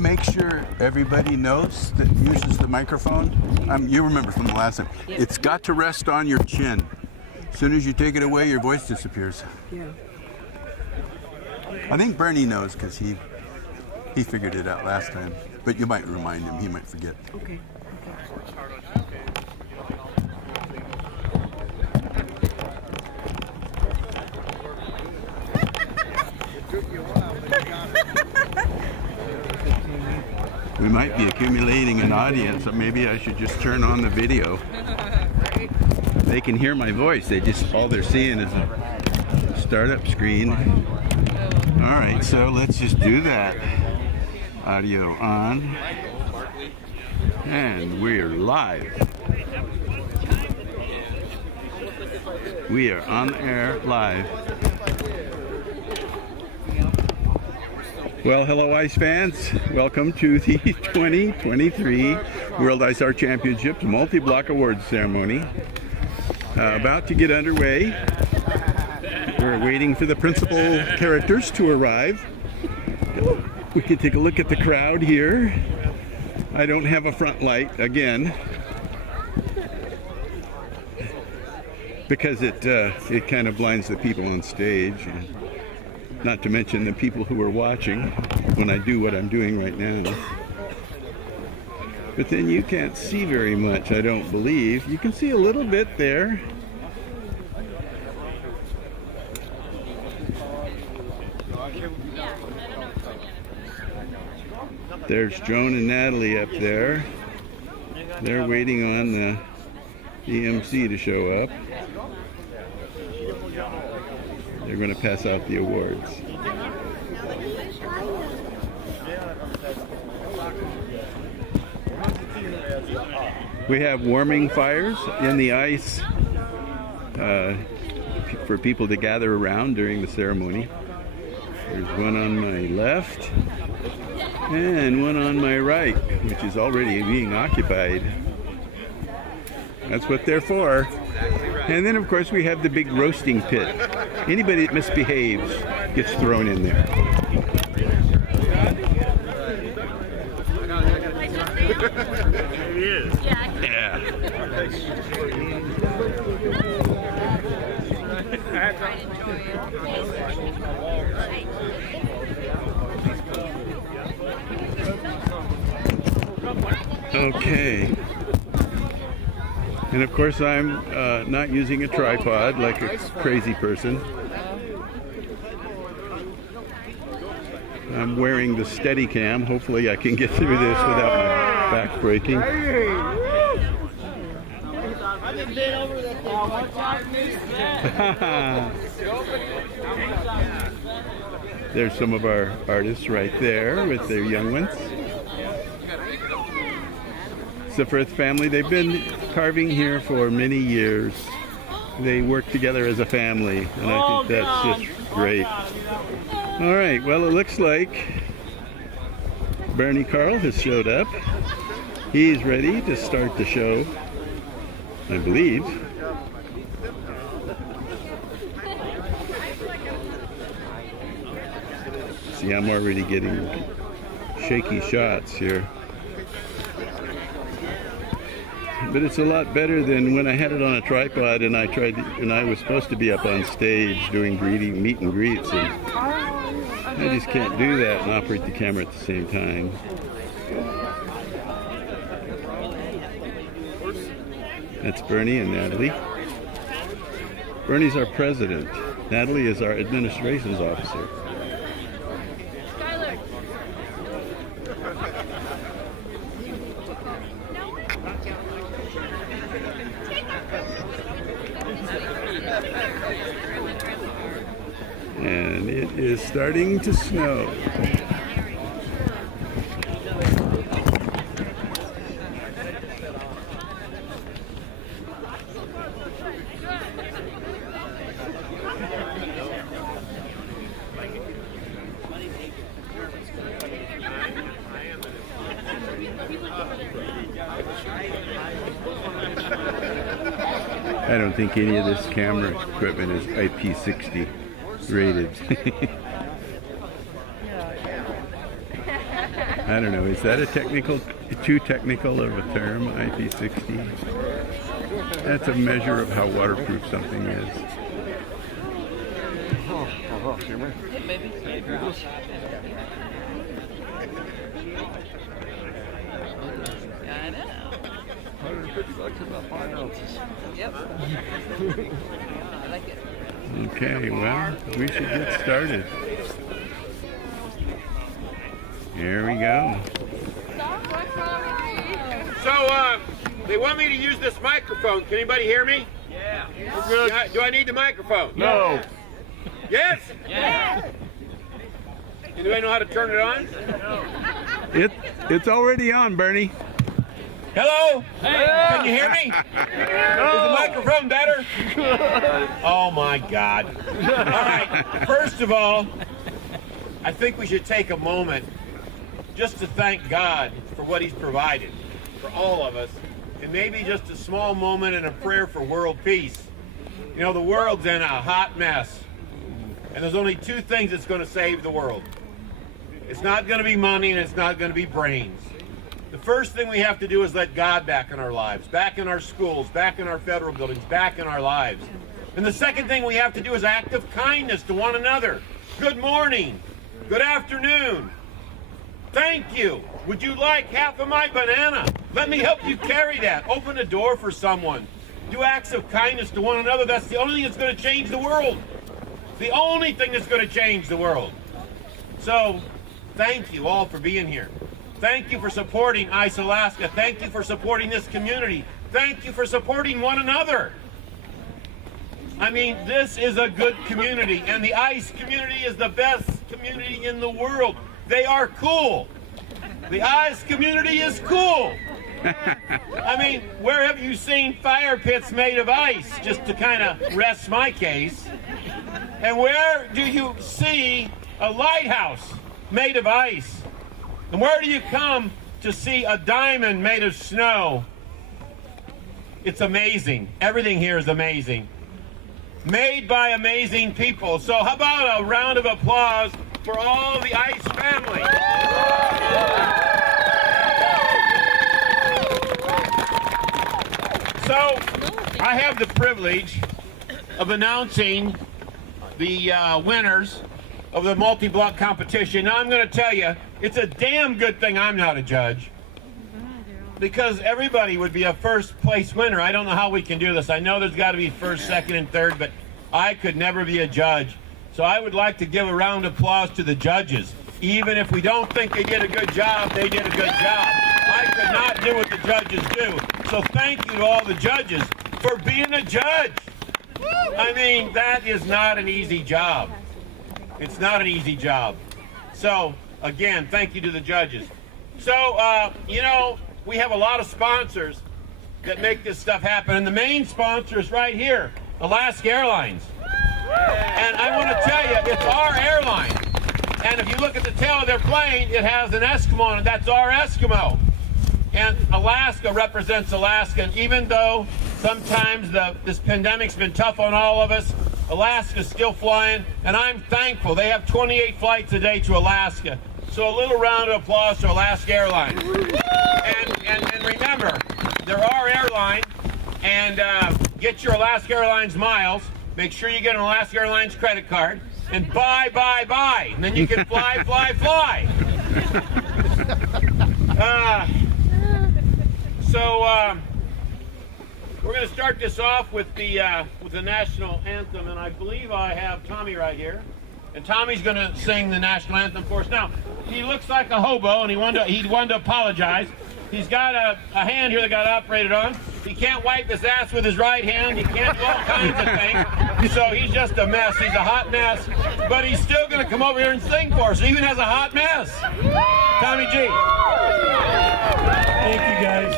make sure everybody knows that uses the microphone. You remember from the last time. Yep. It's got to rest on your chin. As soon as you take it away, your voice disappears. Yeah. I think Bernie knows because he figured it out last time. But you might remind him. He might forget. Okay. We might be accumulating an audience, so maybe I should just turn on the video. They can hear my voice. All they're seeing is a startup screen. All right, so let's just do that. Audio on. And we're live. We are on the air live. Well, hello ice fans. Welcome to the 2023 World Ice Art Championships Multi-Block Awards ceremony. About to get underway. We're waiting for the principal characters to arrive. We can take a look at the crowd here. I don't have a front light again because it kind of blinds the people on stage. Not to mention the people who are watching when I do what I'm doing right now. But then you can't see very much, I don't believe. You can see a little bit there. There's Joan and Natalie up there. They're waiting on the MC to show up. They're going to pass out the awards. We have warming fires in the ice for people to gather around during the ceremony. There's one on my left and one on my right, which is already being occupied. That's what they're for. And then, of course, we have the big roasting pit. Anybody that misbehaves gets thrown in there. Yeah. Okay. And of course I'm not using a tripod like a crazy person. I'm wearing the Steadicam. Hopefully I can get through this without my back breaking. There's some of our artists right there with their young ones. It's the Firth family. They've been carving here for many years. They work together as a family, and I think that's just great. All right, well, it looks like Bernie Carl has showed up. He's ready to start the show, I believe. See, I'm already getting shaky shots here. But it's a lot better than when I had it on a tripod and I was supposed to be up on stage doing meet and greets, and I just can't do that and operate the camera at the same time. That's Bernie and Natalie. Bernie's our president. Natalie is our administrations officer. And it is starting to snow. I don't think any of this camera equipment is IP60 rated. I don't know, is that a too technical of a term, IP60? That's a measure of how waterproof something is. I know. 150 bucks about 5 ounces. Yep. I like it. Okay, well, we should get started. Here we go. So, they want me to use this microphone. Can anybody hear me? Yeah. Good. Do I need the microphone? No. Yes? Yeah. Anybody know how to turn it on? It's already on, Bernie. Hello? Can you hear me? Is the microphone better? Oh my God. All right, first of all, I think we should take a moment just to thank God for what He's provided for all of us, and maybe just a small moment and a prayer for world peace. You know, the world's in a hot mess, and there's only two things that's going to save the world. It's not going to be money, and it's not going to be brains. The first thing we have to do is let God back in our lives, back in our schools, back in our federal buildings, back in our lives. And the second thing we have to do is act of kindness to one another. Good morning. Good afternoon. Thank you. Would you like half of my banana? Let me help you carry that. Open a door for someone. Do acts of kindness to one another. That's the only thing that's going to change the world. The only thing that's going to change the world. So, thank you all for being here. Thank you for supporting ICE Alaska. Thank you for supporting this community. Thank you for supporting one another. I mean, this is a good community, and the ICE community is the best community in the world. They are cool. The ICE community is cool. I mean, where have you seen fire pits made of ice? Just to kind of rest my case. And where do you see a lighthouse made of ice? And where do you come to see a diamond made of snow? It's amazing. Everything here is amazing. Made by amazing people. So how about a round of applause for all the ICE family? So I have the privilege of announcing the winners of the multi-block competition. Now I'm going to tell you, it's a damn good thing I'm not a judge, because everybody would be a first place winner. I don't know how we can do this. I know there's got to be first, second, and third, but I could never be a judge. So I would like to give a round of applause to the judges. Even if we don't think they did a good job, they did a good job. I could not do what the judges do. So thank you to all the judges for being a judge. I mean, that is not an easy job. It's not an easy job. So, again, thank you to the judges. So, you know, we have a lot of sponsors that make this stuff happen. And the main sponsor is right here, Alaska Airlines. And I want to tell you, it's our airline. And if you look at the tail of their plane, it has an Eskimo on it. That's our Eskimo. And Alaska represents Alaska. And even though sometimes this pandemic's been tough on all of us, Alaska's still flying, and I'm thankful. They have 28 flights a day to Alaska. So a little round of applause to Alaska Airlines. And remember, they're our airline, and get your Alaska Airlines miles. Make sure you get an Alaska Airlines credit card, and buy. And then you can fly. We're going to start this off with the national anthem, and I believe I have Tommy right here, and Tommy's going to sing the national anthem for us. Now, he looks like a hobo, and he wanted to apologize. He's got a hand here that got operated on. He can't wipe his ass with his right hand. He can't do all kinds of things. So he's just a mess. He's a hot mess, but he's still going to come over here and sing for us. He even has a hot mess. Tommy G. Thank you, guys.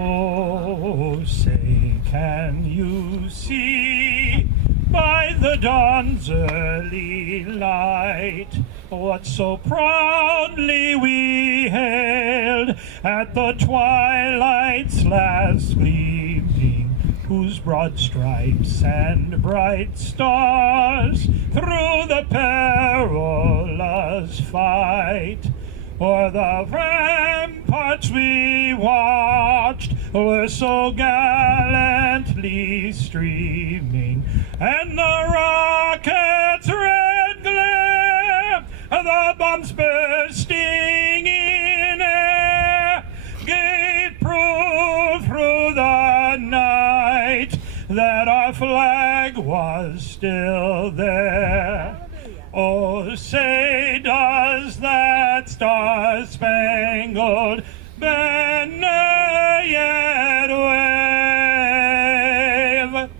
Oh, say, can you see by the dawn's early light what so proudly we hailed at the twilight's last gleaming whose broad stripes and bright stars through the perilous fight o'er the ramparts we watched were so gallantly streaming, and the rocket's red glare, the bombs bursting in air, gave proof through the night that our flag was still there. Oh, say does that star-spangled banner yet wave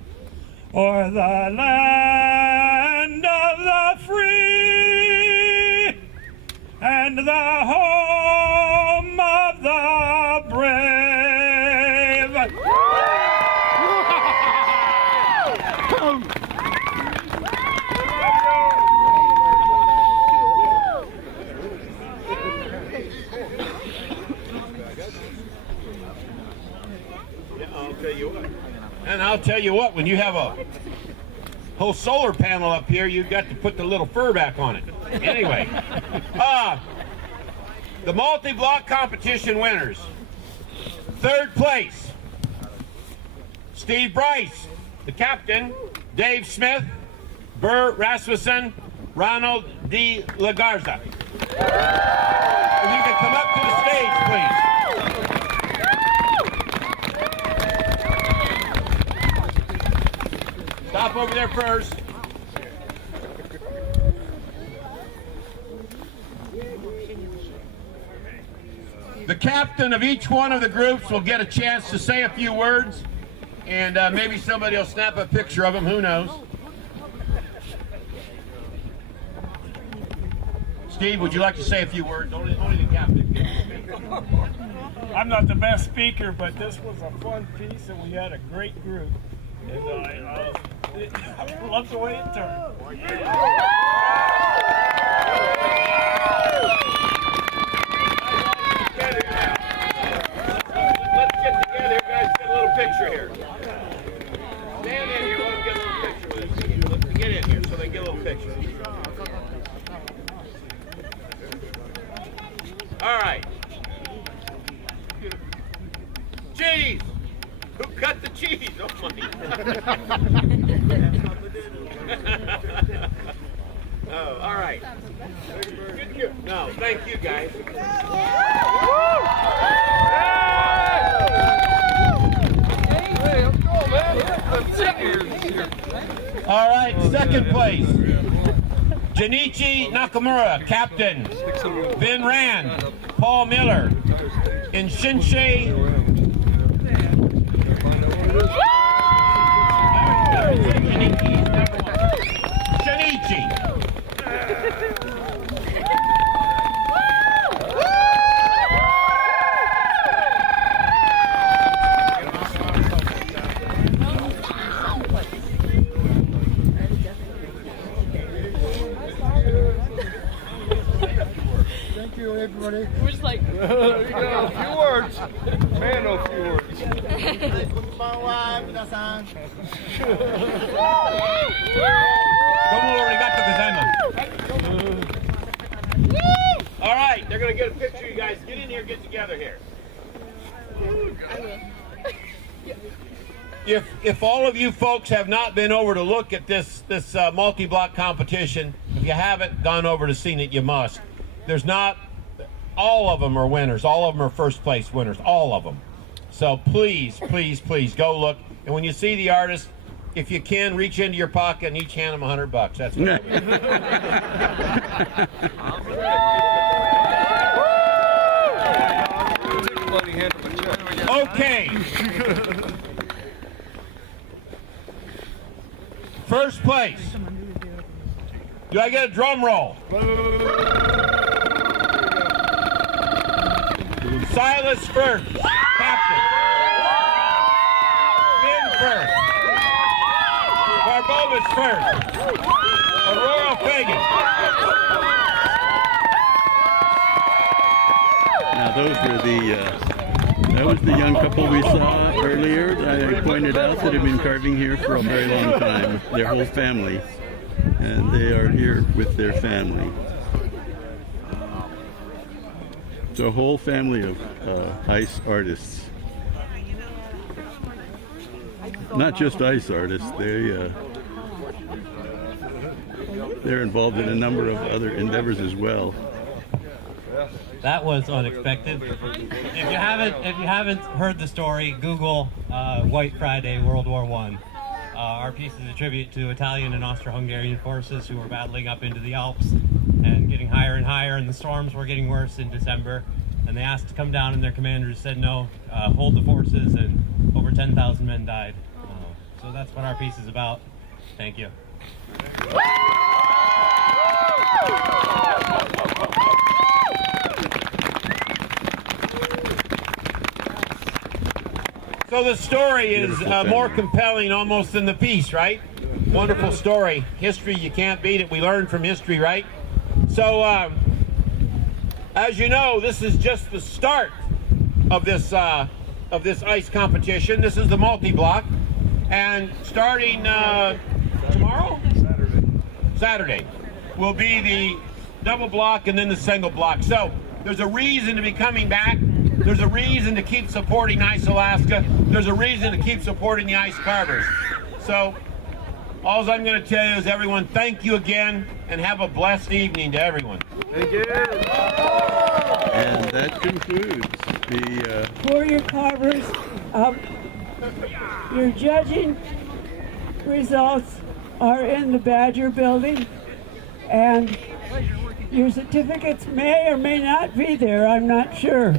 o'er the land of the free and the home of the brave? And I'll tell you what, when you have a whole solar panel up here, you've got to put the little fur back on it. Anyway, the multi-block competition winners. Third place, Steve Brice, the captain, Dave Smith, Burr Rasmussen, Ronald D. Lagarza. If you can come up to the stage, please. Stop over there first. The captain of each one of the groups will get a chance to say a few words, and maybe somebody will snap a picture of him, who knows. Steve, would you like to say a few words? Only the captain. I'm not the best speaker, but this was a fun piece, and we had a great group. And I love the way it turned. Let's get together, guys. Get a little picture here. Stand in here. Let them get a little picture with us. Let's get in here so they get a little picture. All right. Cheese. Who cut the cheese? Oh my. Oh, all right. Good. No, thank you guys. Hey, let's go, man. All right, second place. Juinichi Nakamura, captain. Ben Rand, Paul Miller, and Shinichi. Shinichi. Thank you, everybody. We're just like, There you go. A few words. Man, no few words. All right, they're going to get a picture. You guys get in here, get together here. If all of you folks have not been over to look at this multi-block competition, if you haven't gone over to seen it, you must. There's not, all of them are winners. All of them are first place winners. All of them. So please, please, please go look. And when you see the artist, if you can, reach into your pocket and each hand them $100. That's what I would do. Okay. First place. Do I get a drum roll? Silas Firth, captain. Firth. Barnabas Firth. Aurora Fagan. Now those were the That was the young couple we saw earlier. I pointed out that have been carving here for a very long time. Their whole family. And they are here with their family. It's a whole family of ice artists. Not just ice artists. They're involved in a number of other endeavors as well. That was unexpected. If you haven't heard the story, Google White Friday, World War I. Our piece is a tribute to Italian and Austro-Hungarian forces who were battling up into the Alps and getting higher and higher, and the storms were getting worse in December. And they asked to come down, and their commanders said no, hold the forces, and over 10,000 men died. So that's what our piece is about. Thank you. So the story is more compelling almost than the piece, right? Wonderful story. History, you can't beat it. We learn from history, right? So, as you know, this is just the start of this ice competition. This is the multi-block. And starting tomorrow? Saturday will be the double block and then the single block. So there's a reason to be coming back. There's a reason to keep supporting Ice Alaska. There's a reason to keep supporting the ice carvers. So all I'm going to tell you is, everyone, thank you again, and have a blessed evening to everyone. Thank you. And that concludes the... For your carvers, your judging results are in the Badger building, and your certificates may or may not be there. I'm not sure.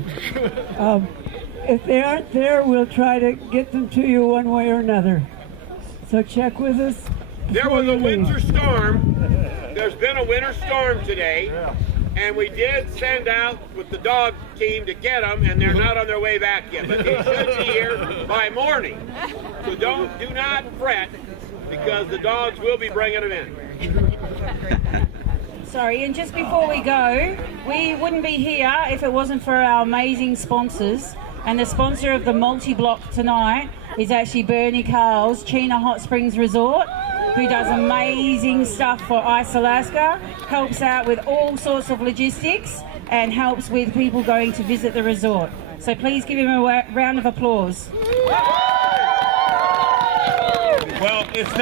If they aren't there, we'll try to get them to you one way or another. So check with us. There was a winter storm. There's been a winter storm today, and we did send out with the dog team to get them, and they're not on their way back yet. But they should be here by morning. So do not fret, because the dogs will be bringing them in. Sorry, and just before we go, we wouldn't be here if it wasn't for our amazing sponsors. And the sponsor of the multi-block tonight is actually Bernie Carl's Chena Hot Springs Resort, who does amazing stuff for Ice Alaska, helps out with all sorts of logistics, and helps with people going to visit the resort. So please give him a round of applause. Well, it's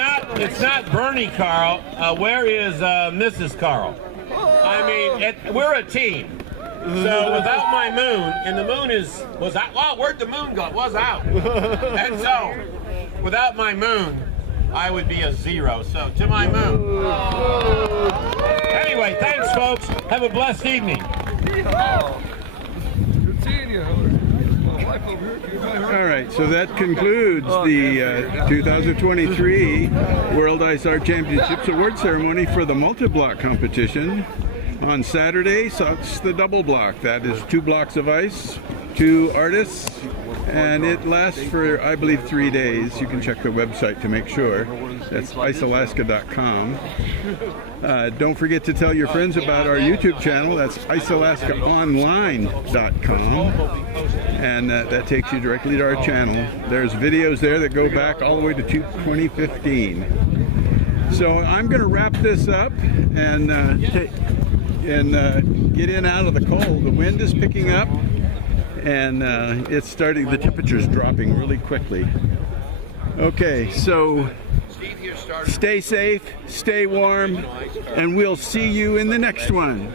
not Bernie Carl. Where is Mrs. Carl? I mean, we're a team. So without my moon, and the moon was out. Well, where'd the moon go? It was out. And so, without my moon, I would be a 0. So to my moon. Anyway, thanks, folks. Have a blessed evening. Good seeing you. All right, so that concludes the 2023 World Ice Art Championships award ceremony for the multi-block competition. On Saturday, so it's the double block. That is 2 blocks of ice, 2 artists, and it lasts for, I believe, 3 days. You can check the website to make sure. That's icealaska.com. Don't forget to tell your friends about our YouTube channel. That's icealaskaonline.com, and that takes you directly to our channel. There's videos there that go back all the way to 2015. So I'm going to wrap this up and get in out of the cold. The wind is picking up, and it's starting, the temperature's dropping really quickly. Okay, so stay safe, stay warm, and we'll see you in the next one.